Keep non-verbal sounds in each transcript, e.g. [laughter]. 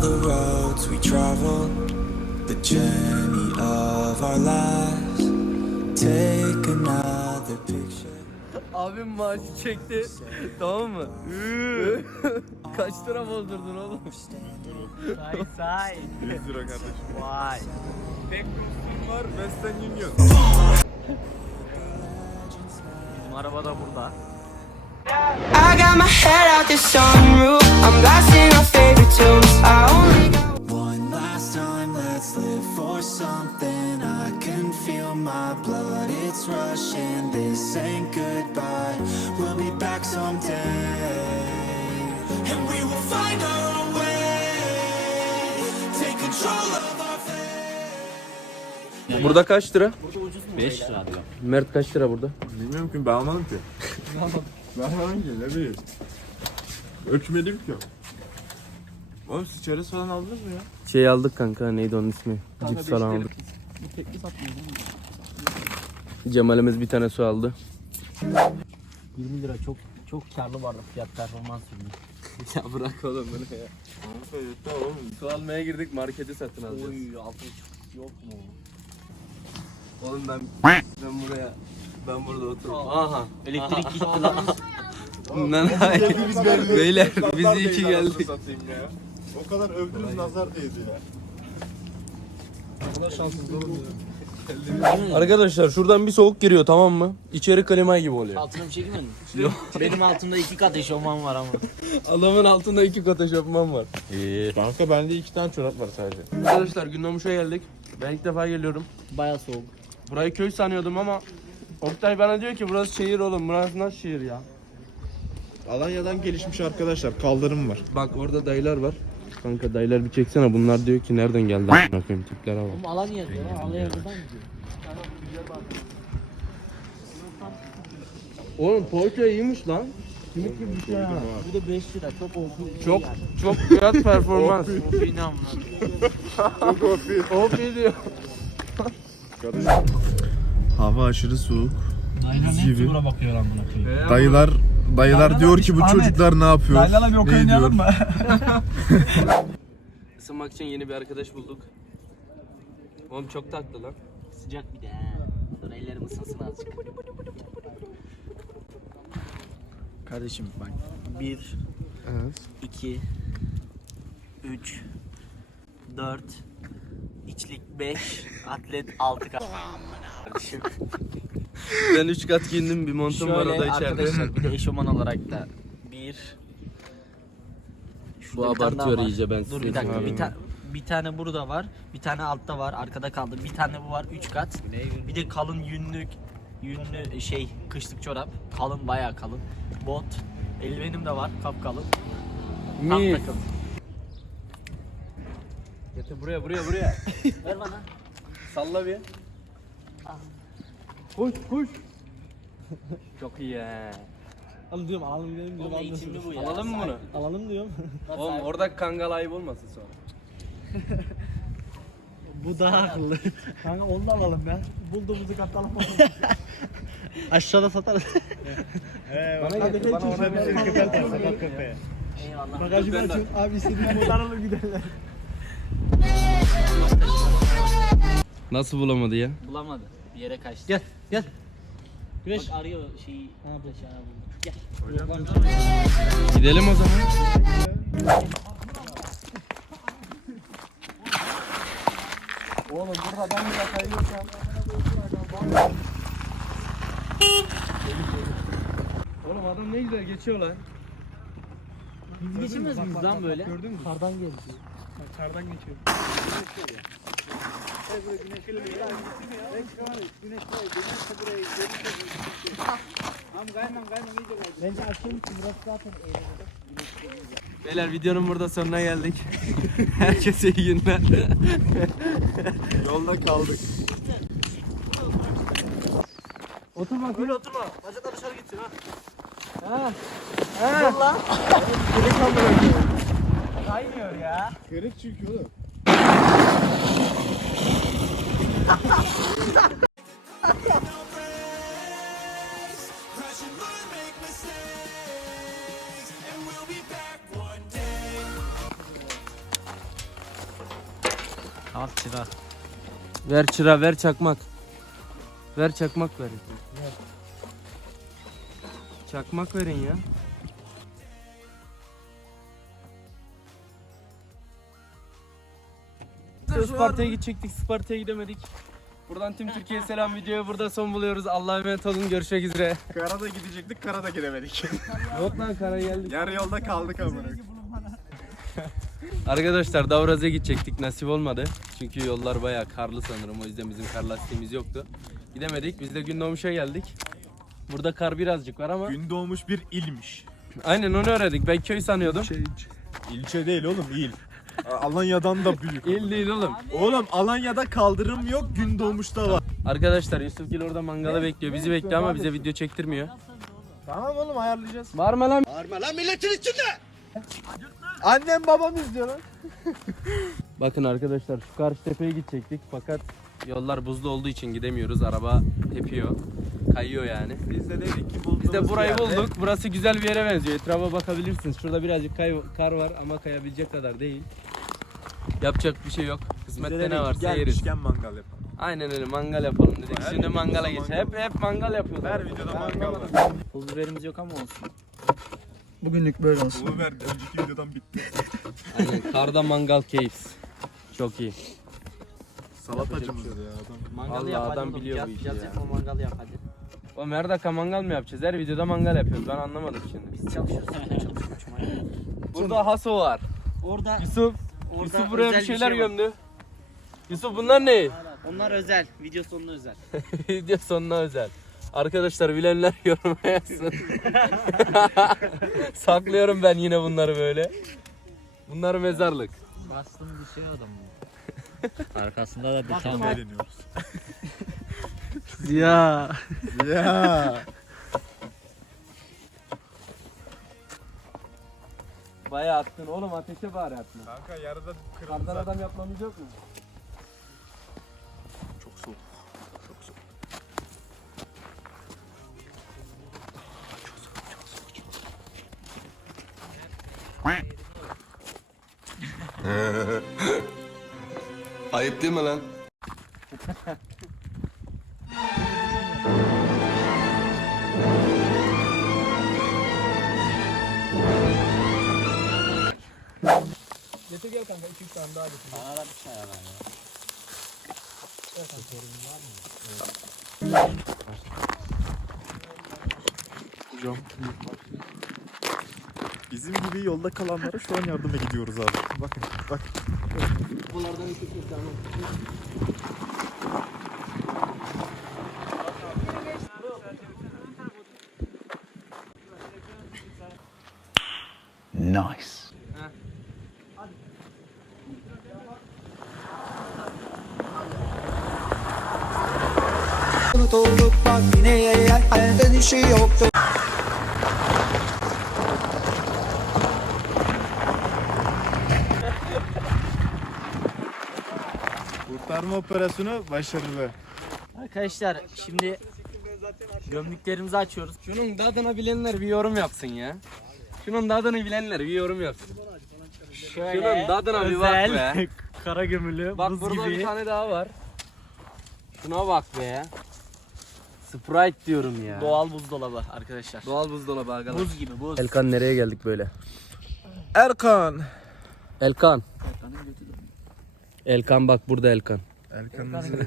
the roads we traveled, the journey of our lives. Take another picture. Abim maaşı çekti. tamam mı? [laughs] Kaç lira bozdurdun oğlum? Say say. 100 lira kardeşim. Vay. Tek dostum var Western Union. Bizim araba da burada. I got my head out the sunroof. I'm blasting our favorite tunes. Something. I can feel my blood, it's rushing. This ain't goodbye, we'll be back someday. And we will find our way. Take control of our fate. Burada kaç lira? 5 lira diyor. Mert kaç lira burada? Bilmiyorum ki ben almadım ki. [laughs] ben almadım ki ne bileyim. Ölçmedim ki. Oğlum siz çerez falan aldınız mı ya? Şey aldık kanka neydi onun ismi? Cips falan aldık. Cemal'imiz bir tane su aldı. 20 lira çok çok karlı vardı fiyat performans ürünü. [laughs] ya bırak oğlum bunu ya. Kanka yeter oğlum. Su almaya girdik marketi satın alacağız. Oy altın yok mu? Oğlum ben ben buraya ben burada oturuyorum. Aha. Elektrik gitti [laughs] lan. Hayır. Beyler biz iyi ki geldik. O kadar övdünüz nazar değdi ya. Arkadaşlar şuradan bir soğuk giriyor tamam mı? İçeri klima gibi oluyor. Altına bir şey girmedin mi? [laughs] Yok. Benim altımda iki kat eşofman var ama. Adamın altında iki kat eşofman var. Kanka bende iki tane çorap var sadece. Arkadaşlar Gündoğmuş'a geldik. Ben ilk defa geliyorum. Baya soğuk. Burayı köy sanıyordum ama Oktay bana diyor ki burası şehir oğlum. Burası nasıl şehir ya? Alanya'dan gelişmiş arkadaşlar kaldırım var. Bak orada dayılar var. Kanka dayılar bir çeksene. Bunlar diyor ki nereden geldi a**ına koyayım tiplere bak. Oğlum Alanya diyor ya. Alanya'dan gidiyor. Oğlum poğaça iyiymiş lan. Simit gibi bir şey ha. Bu da 5 lira çok oldu. Çok çok fiyat performans. Fina mı? Hop diyor. Hava aşırı soğuk. Aynen hepsi buna bakıyor lan buna koyayım. Dayılar dayılar diyor ki bu çocuklar ne yapıyor? Dayılarla bir ok oynayalım mı? [laughs] Isınmak için yeni bir arkadaş bulduk. Oğlum çok tatlı lan. Sıcak bir de. ha. Dur ellerim ısınsın azıcık. Kardeşim bak. 1 2 3 4 içlik 5 atlet 6 kardeşim. Ben 3 kat giyindim bir montum var o da Şöyle içeride. arkadaşlar bir de eşofman olarak da 1 Bu abartıyor iyice ben Dur size bir dakika söyleyeyim. bir, ta- bir tane burada var bir tane altta var arkada kaldı bir tane bu var 3 kat bir de kalın yünlük yünlü şey kışlık çorap kalın bayağı kalın bot eldivenim de var kapkalın tam Mi. takım Getir buraya buraya buraya. [laughs] ver bana Salla bir. Koş koş. Çok iyi he. Alalım diyorum alalım gidelim diyorum Oğlum eğitimli bu ya Alalım mı bunu? Alalım diyorum. Oğlum orada kangal ayıp olmasın sonra. [laughs] Bu daha akıllı. Kanka onu da alalım ya. Bulduğumuzu katalım. [laughs] Aşağıda satarız. bana gel. Bana ona bir şey köpek var. Eyvallah Bagajımı açın. Abi istediğim bunu [laughs] alalım giderler. Nasıl bulamadı ya? bulamadı bir yere kaçtı Gel gel. Güneş. Bak arıyor şeyi aşağı buldu. gel Gidelim o zaman. Oğlum burada ben bile kayıyorsam. Oğlum adam ne güzel geçiyor lan. biz geçemez miyiz lan böyle Gördün mü? Kardan. Bak kardan geçiyor. Bence akşam için burası zaten Beyler videonun burada sonuna geldik. [laughs] Herkese iyi günler. [laughs] Yolda kaldık. Oturma böyle oturma. Bacaklar dışarı gitsin ha. Kırık çünkü oğlum. Crash and learn, make mistakes, and we'll be back one day. Al çırak. Ver çıra ver çakmak. Ver çakmak verin. Çakmak verin ya. Isparta'ya gidecektik. Isparta'ya gidemedik. Buradan tüm Türkiye'ye selam videoyu burada son buluyoruz. Allah'a emanet olun. Görüşmek üzere. Karada gidecektik, karada gidemedik. Yok lan kara geldik. Yarı yolda kaldık amına. [laughs] Arkadaşlar Davraz'a gidecektik. Nasip olmadı. Çünkü yollar bayağı karlı sanırım. O yüzden bizim kar lastiğimiz yoktu. Gidemedik. Biz de Gündoğmuş'a geldik. Burada kar birazcık var ama Gün doğmuş bir ilmiş. aynen onu öğrendik. Ben köy sanıyordum. İlçe değil oğlum, il. [laughs] Alanya'dan da büyük. İl değil oğlum. Oğlum Alanya'da kaldırım yok, gün doğmuşta var. Arkadaşlar Yusuf Gil orada mangala bekliyor. Bizi bekliyor ama bize video çektirmiyor. Tamam oğlum ayarlayacağız. Var mı lan? Annem babam izliyor lan. [laughs] Bakın arkadaşlar şu karşı tepeye gidecektik fakat yollar buzlu olduğu için gidemiyoruz. Araba tepiyor. Kayıyor yani. Biz de dedik ki bulduğumuz Biz de burayı yerde- bulduk. Burası güzel bir yere benziyor. Etrafa bakabilirsiniz. Şurada birazcık kay- kar var ama kayabilecek kadar değil. Yapacak bir şey yok. Kısmette dedik ne varsa yeriz. Gelmişken mangal yapalım. Aynen öyle mangal yapalım dedik. Her Şimdi mangala geç. Hep hep mangal yapıyoruz. Her videoda mangal var. Pul biberimiz yok ama olsun. Bugünlük böyle olsun. Bunu verdi, önceki videodan bitti. Aynen. Karda mangal keyifs. Çok iyi. Salatacımız ya adam. Mangalı Allah, yap adam biliyor Yaz- bu işi ya. yapma mangalı yap hadi. O Merdaka mangal mı yapacağız? Her videoda mangal yapıyoruz. Ben anlamadım şimdi. Biz çalışıyoruz sen de çalış koçum hadi. Burada Haso var. Orada Yusuf. orada Yusuf buraya özel bir şeyler şey var. gömdü. Yusuf bunlar ne? Onlar özel. Video sonuna özel. [laughs] Video sonuna özel. Arkadaşlar bilenler [laughs] yoruma yazsın. [laughs] Saklıyorum ben yine bunları böyle. Bunlar mezarlık. Bastım bir şey adam Arkasında da bir tane. eğleniyoruz. Ya. Ya. Bayağı attın oğlum ateşe bari attın. Kanka yarıda kırıldı Kardan zaten. adam yapmamız yok mu? Çok soğuk. Çok soğuk. [laughs] Ayıp değil mi lan? [laughs] Bana da bir şey yarar ya. Bizim gibi yolda kalanlara şu an yardıma gidiyoruz abi. Bakın bak. Bunlardan iki kez tamam. Nice. Olduk bak yine elde dişi yoktu Kurtarma operasyonu başarılı. Arkadaşlar şimdi gömlüklerimizi açıyoruz. Şunun tadını bilenler bir yorum yapsın ya. Şunun tadını bilenler bir yorum yapsın. Şunun tadına bir bak be. [laughs] Kara gömülü Bak buz burada gibi. bir tane daha var. Şuna bak be. Sprite diyorum ya. Doğal buzdolabı arkadaşlar. Doğal buzdolabı arkadaşlar. Buz gibi buz. Elkan nereye geldik böyle? Erkan. Elkan. Elkan bak burada Elkan. Erkan'ın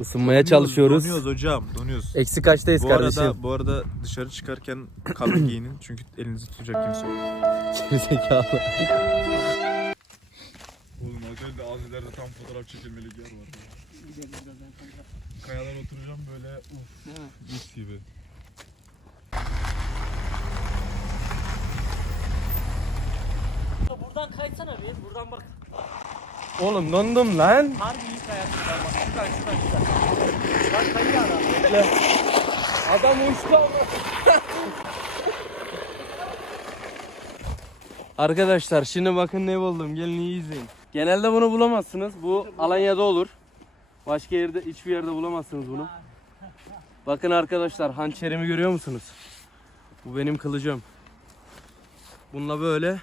Isınmaya çalışıyoruz. Donuyoruz hocam, donuyoruz. Eksi kaçtayız Bu kardeşim? arada bu arada dışarı çıkarken kalın [clears throat] giyinin çünkü elinizi tutacak kimse yok. Zekalı. Oğlum az ileride tam fotoğraf çekilmelik yer var. Kayadan oturacağım böyle uf. Mis gibi. Buradan kaysana bir. Buradan bak. Oğlum dondum lan. Harbi iyi kayaklar bak. Şuradan şuradan şuradan. Bak kayıyor adam. Adam uçtu ama. Arkadaşlar şimdi bakın ne buldum. Gelin iyi izleyin. Genelde bunu bulamazsınız. Bu Alanya'da olur. Başka yerde hiçbir yerde bulamazsınız bunu. Bakın arkadaşlar hançerimi görüyor musunuz? Bu benim kılıcım. Bununla böyle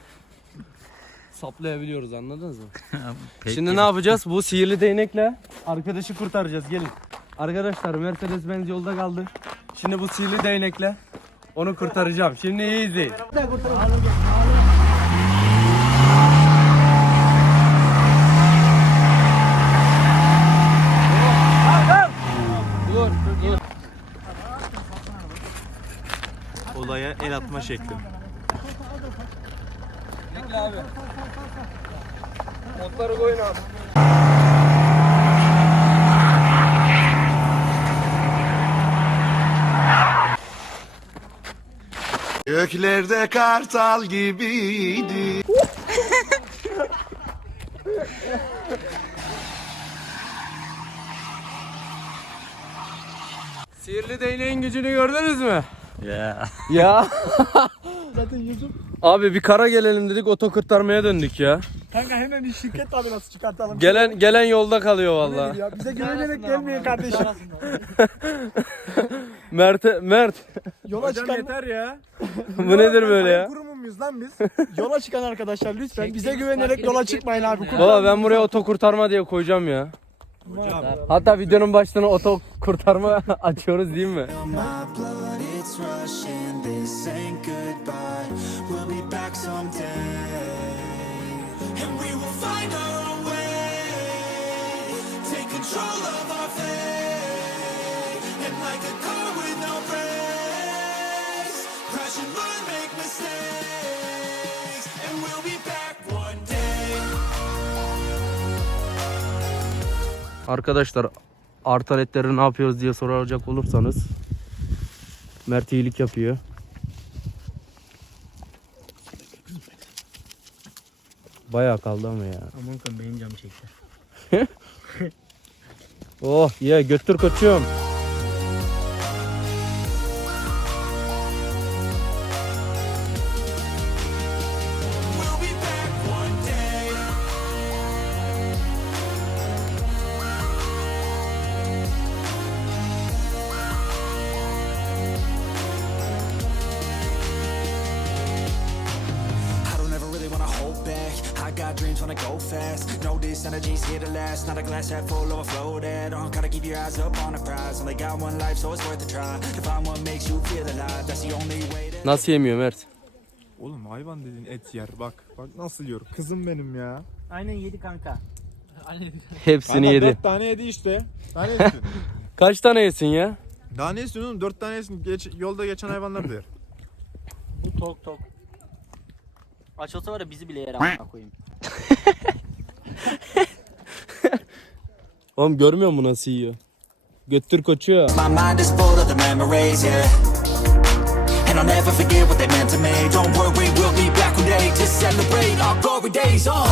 saplayabiliyoruz anladınız mı? [laughs] Şimdi ne yapacağız? Bu sihirli değnekle arkadaşı kurtaracağız. Gelin. Arkadaşlar Mercedes Benz yolda kaldı. Şimdi bu sihirli değnekle onu kurtaracağım. Şimdi iyi Olaya el atma şekli. Bekle abi. Otları koyun abi. Göklerde kartal gibiydi. Sihirli değneğin gücünü gördünüz mü? Ya. Ya. [laughs] Zaten Yusuf. Abi bir kara gelelim dedik oto kurtarmaya döndük ya. Kanka hemen bir şirket tabelası çıkartalım. Gelen gelen yolda kalıyor vallahi. Ya bize güvenerek gelmeyin kardeşim. [laughs] Mert Mert Yola çıkan yeter ya. [laughs] bu nedir böyle ya? Muyuz lan biz? Yola çıkan arkadaşlar lütfen bize güvenerek yola çıkmayın abi. Baba ben buraya oto kurtarma diye koyacağım ya. Hatta videonun başlığına oto kurtarma açıyoruz değil mi? İt's rushing. This ain't goodbye. We'll be back someday. And we will find our own way. Take control of our fate. And like a car with no brakes, crash and learn, make mistakes. And we'll be back one day. Arkadaşlar artaletleri ne yapıyoruz diye soracak olursanız Mert iyilik yapıyor. Bayağı kaldı ama ya. Aman koyayım benim canım çekti. [laughs] Oh ye götür koçum. Got dreams wanna go fast. Know this energy's here to last. Not a glass half full, overflow that. Uh, gotta keep your eyes up on the prize. Only got one life, so it's worth a try. To find what makes you feel alive. That's the only way to. Nasıl yemiyor Mert? Oğlum hayvan dediğin et yer. Bak bak nasıl yiyor. Kızım benim ya. Aynen yedi kanka. Hepsini Kanka yedi. Dört tane yedi işte. Daha ne yesin? [laughs] Kaç tane yesin ya? Daha ne yesin oğlum? Dört tane yesin. Geç, yolda geçen hayvanlar da yer. Bu tok tok. Aç olsa var ya bizi bile yer amına koyayım. [laughs] Oğlum görmüyor musun nasıl yiyor? Götür koçuyor. My mind is full of the memories, yeah. And I'll never forget what they meant to me. Don't worry, we'll be back one day to celebrate our glory days. Oh,